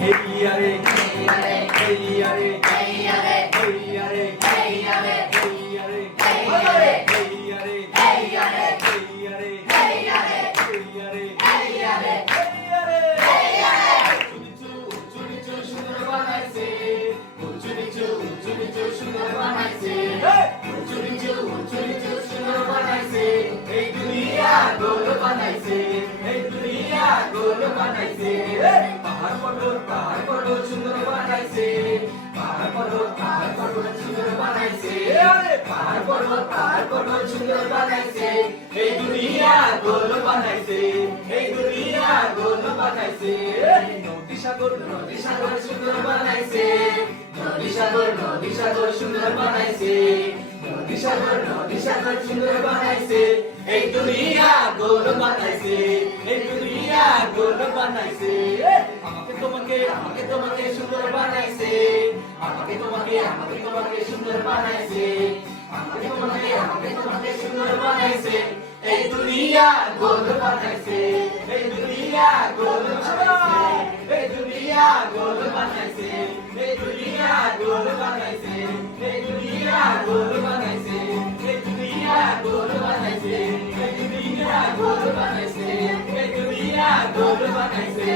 Hey yare, hey yare, hey yare, hey yare, hey yare, hey yare, hey yare, hey yare, hey yare, hey yare, hey yare, hey yare, hey yare, hey yare, hey yare, hey yare. উঁচু নিচু সুন্দর বানাইছে, উঁচু নিচু সুন্দর বানাইছে, উঁচু নিচু সুন্দর বানাইছে, এই দুনিয়া গোল বানাইছে, এই দুনিয়া গোল বানাইছে। পাহাড় পর্বত সুন্দর বানাইছে, পাহাড় পর্বত সুন্দর বানাইছে, পাহাড় পর্বত সুন্দর বানাইছে, এই দুনিয়া গোল বানাইছে, এই দুনিয়া গোল বানাইছে। নদী সাগর সুন্দর বানাইছে, নদী সাগর সুন্দর বানাইছে, নদী সাগর সুন্দর বানাইছে, এই দুনিয়া গোল বানাইছে, এই দুনিয়া গোল বানাইছে। আমাকে তোমাকে সুন্দর বানাইছে, আমাকে তোমাকে সুন্দর বানাইছে, আমাকে তোমাকে সুন্দর বানাইছে, এই দুনিয়া গোল বানাইছে, এই দুনিয়া গোল বানাইছে, এই দুনিয়া গোল বানাইছে, এই দুনিয়া গোল বানাইছে, এই দুনিয়া গোল বানাইছে, এই দুনিয়া গোল বানাইছে, এই দুনিয়া গোল বানাইছে, এই দুনিয়া গোল বানাইছে।